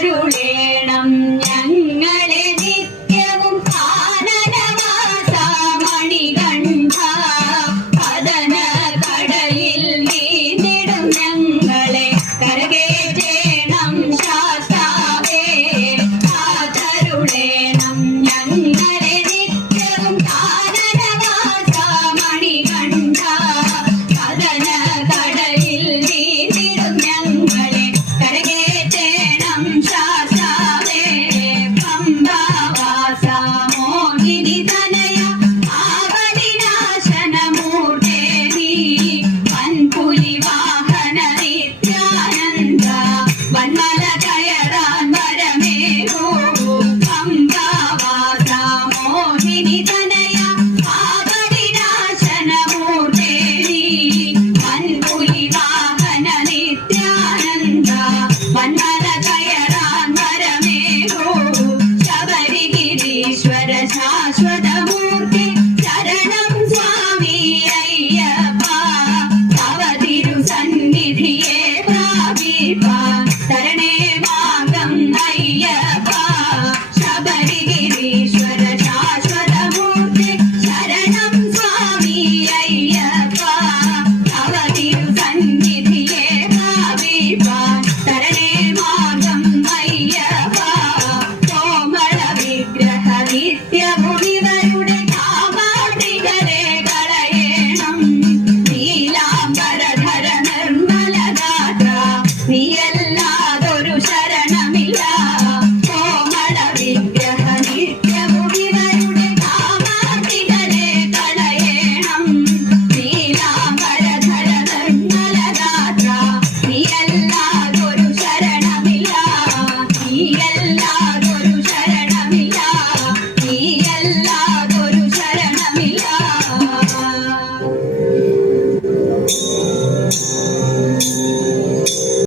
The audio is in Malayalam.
കാത്തരുളേണം ഞങ്ങളെ നിത്യവും കാനനവാസ മണികണ്ഠ പതന കടലിൽ നീന്തിടും ഞങ്ങളെ കരകേറ്റേണം ശാസ്താവേ കാത്തരുളേണം ഞങ്ങളെ നിത്യവും കാനനവാസ മണികണ്ഠ പതന കടലിൽ നീന്തിടും ഞങ്ങളെ കരകേറ്റേണം ശാസ്താവേ പമ്പാവാസ മോഹിനി തനയ ആവനിനാശനമൂർത്തേ നീ വൻപുലി വാഹന നിത്യാനന്ദ വന്മല കയറാൻ വരമേകൂ പമ്പാവാസ മോഹിനി തനയ ആവനിനാശനമൂർത്തേ നീ വൻപുലി വാഹന നിത്യാനന്ദ വന്മല കയറാൻ വരമേകൂ ശബരിഗിരീശ്വര ശാശ്വതമൂർത്തി ശരണം സ്വാമി അയ്യപ്പ തവ തിരുസന്നിധിയെ പ്രാപിപ്പാൻ